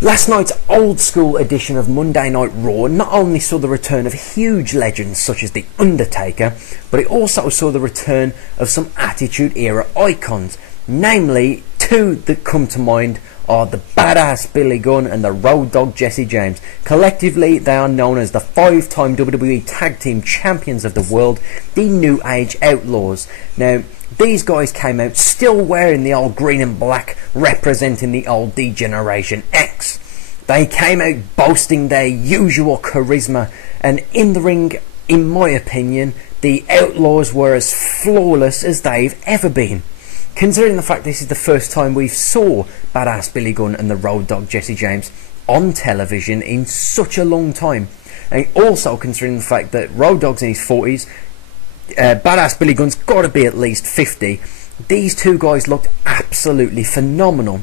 Last night's old school edition of Monday Night Raw not only saw the return of huge legends such as The Undertaker, but it also saw the return of some Attitude Era icons. Namely, two that come to mind are the badass Billy Gunn and the Road Dogg Jesse James. Collectively, they are known as the 5-time WWE Tag Team Champions of the world, the New Age Outlaws. Now, these guys came out still wearing the old green and black, representing the old D-Generation X. They came out boasting their usual charisma, and in the ring, in my opinion, the Outlaws were as flawless as they've ever been. Considering the fact this is the first time we've saw badass Billy Gunn and the Road Dogg Jesse James on television in such a long time, and also considering the fact that Road Dogg's in his 40s, badass Billy Gunn's got to be at least 50. These two guys looked absolutely phenomenal.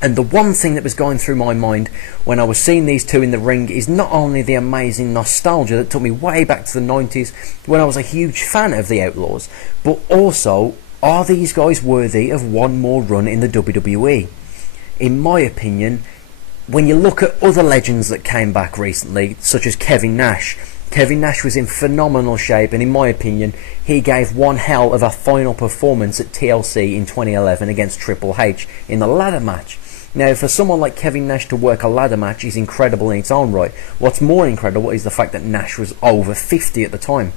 And the one thing that was going through my mind when I was seeing these two in the ring is not only the amazing nostalgia that took me way back to the 90s when I was a huge fan of the Outlaws, but also, are these guys worthy of one more run in the WWE? In my opinion, when you look at other legends that came back recently, such as Kevin Nash was in phenomenal shape, and in my opinion, he gave one hell of a final performance at TLC in 2011 against Triple H in the ladder match. Now, for someone like Kevin Nash to work a ladder match is incredible in its own right. What's more incredible is the fact that Nash was over 50 at the time.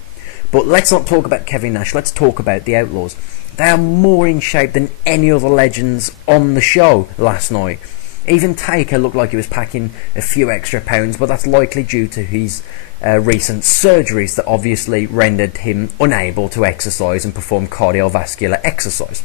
But let's not talk about Kevin Nash, let's talk about the Outlaws. They are more in shape than any other legends on the show last night. Even Taker looked like he was packing a few extra pounds, but that's likely due to his recent surgeries that obviously rendered him unable to exercise and perform cardiovascular exercise.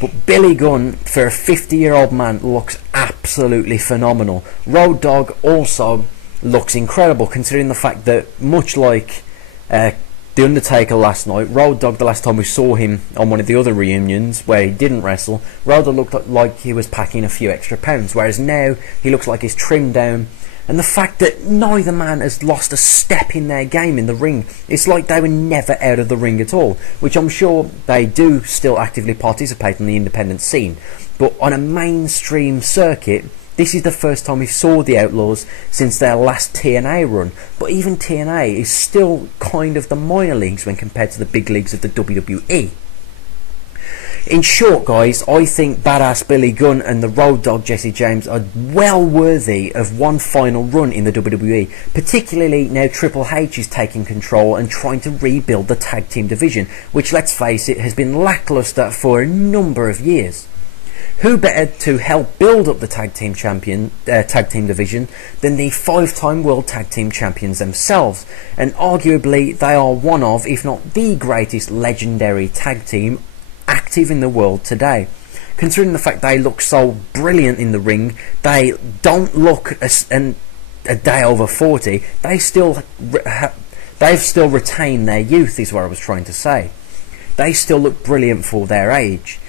But Billy Gunn, for a 50-year-old man, looks absolutely phenomenal. Road Dogg also looks incredible, considering the fact that, much like The Undertaker last night, Road Dogg, the last time we saw him on one of the other reunions where he didn't wrestle, Road Dogg looked like he was packing a few extra pounds, whereas now he looks like he's trimmed down. And the fact that neither man has lost a step in their game in the ring, it's like they were never out of the ring at all, which I'm sure they do still actively participate in the independent scene. But on a mainstream circuit, this is the first time we saw the Outlaws since their last TNA run. But even TNA is still kind of the minor leagues when compared to the big leagues of the WWE. In short, guys, I think badass Billy Gunn and the Road Dogg Jesse James are well worthy of one final run in the WWE, particularly now Triple H is taking control and trying to rebuild the tag team division, which, let's face it, has been lackluster for a number of years. Who better to help build up the tag team division than the 5-time World Tag Team Champions themselves? And arguably, they are one of, if not the greatest legendary tag team active in the world today. Considering the fact they look so brilliant in the ring, they don't look a day over 40. They've still retained their youth, is what I was trying to say. They still look brilliant for their age.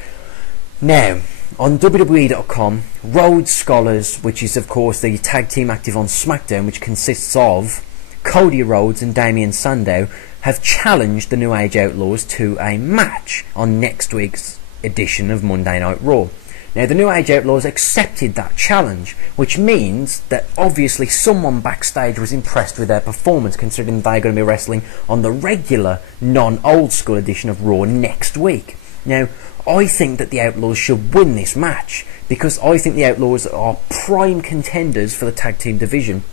Now, on WWE.com, Rhodes Scholars, which is of course the tag team active on SmackDown, which consists of Cody Rhodes and Damien Sandow, have challenged the New Age Outlaws to a match on next week's edition of Monday Night Raw. Now, the New Age Outlaws accepted that challenge, which means that obviously someone backstage was impressed with their performance, considering they're going to be wrestling on the regular, non-old school edition of Raw next week. Now, I think that the Outlaws should win this match, because I think the Outlaws are prime contenders for the tag team division,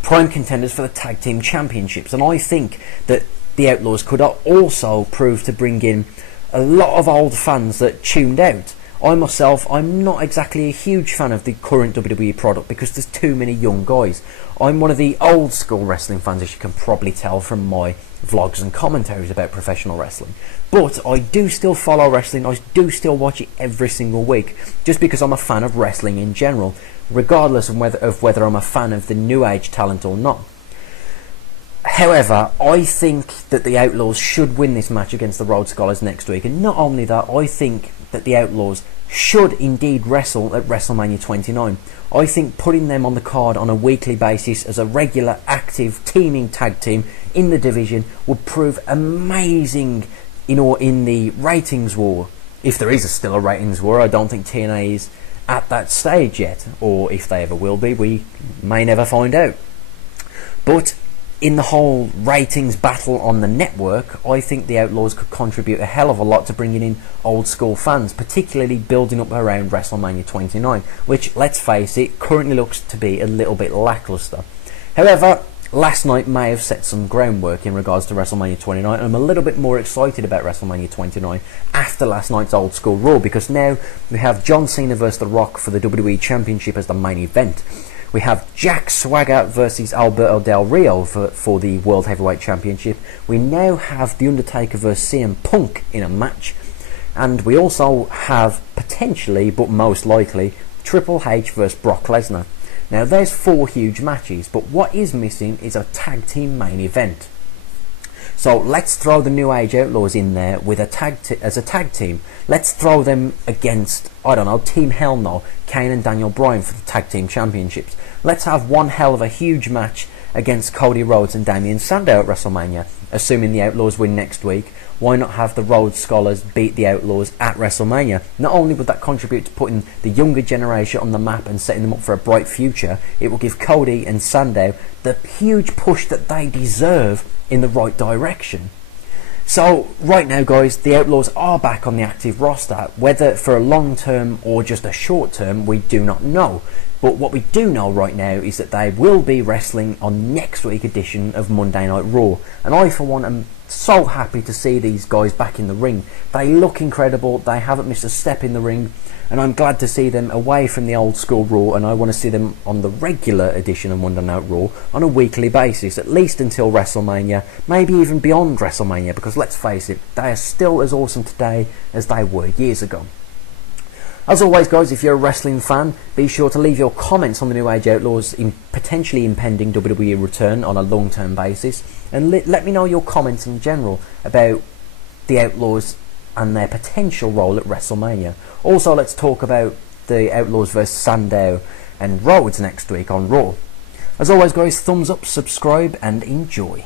prime contenders for the tag team championships, and I think that the Outlaws could also prove to bring in a lot of old fans that tuned out. I myself, I'm not exactly a huge fan of the current WWE product because there's too many young guys. I'm one of the old school wrestling fans, as you can probably tell from my vlogs and commentaries about professional wrestling. But I do still follow wrestling, I do still watch it every single week, just because I'm a fan of wrestling in general, regardless of whether I'm a fan of the New Age talent or not. However, I think that the Outlaws should win this match against the Rhodes Scholars next week, and not only that, I think that the Outlaws should indeed wrestle at WrestleMania 29. I think putting them on the card on a weekly basis as a regular, active, teaming tag team in the division would prove amazing, in the ratings war. If there is still a ratings war, I don't think TNA is at that stage yet, or if they ever will be, we may never find out. But in the whole ratings battle on the network, I think the Outlaws could contribute a hell of a lot to bringing in old school fans, particularly building up around WrestleMania 29, which, let's face it, currently looks to be a little bit lackluster. However, last night may have set some groundwork in regards to WrestleMania 29, and I'm a little bit more excited about WrestleMania 29 after last night's old school Raw, because now we have John Cena vs The Rock for the WWE Championship as the main event. We have Jack Swagger versus Alberto Del Rio for the World Heavyweight Championship. We now have The Undertaker versus CM Punk in a match. And we also have, potentially, but most likely, Triple H versus Brock Lesnar. Now there's 4 huge matches, but what is missing is a tag team main event. So let's throw the New Age Outlaws in there with as a tag team. Let's throw them against, I don't know, Team Hell No, Kane and Daniel Bryan for the tag team championships. Let's have one hell of a huge match against Cody Rhodes and Damien Sandow at WrestleMania, assuming the Outlaws win next week. Why not have the Rhodes Scholars beat the Outlaws at WrestleMania? Not only would that contribute to putting the younger generation on the map and setting them up for a bright future, it will give Cody and Sandow the huge push that they deserve in the right direction. So right now, guys, the Outlaws are back on the active roster. Whether for a long term or just a short term, we do not know. But what we do know right now is that they will be wrestling on next week's edition of Monday Night Raw. And I, for one, am so happy to see these guys back in the ring. They look incredible. They haven't missed a step in the ring. And I'm glad to see them away from the old school Raw, and I want to see them on the regular edition of Monday Night Raw on a weekly basis, at least until WrestleMania, maybe even beyond WrestleMania, because let's face it, they are still as awesome today as they were years ago. As always, guys, if you're a wrestling fan, be sure to leave your comments on the New Age Outlaws' potentially impending WWE return on a long-term basis, and let me know your comments in general about the Outlaws and their potential role at WrestleMania. Also, let's talk about the Outlaws vs Sandow and Rhodes next week on Raw. As always, guys, thumbs up, subscribe, and enjoy.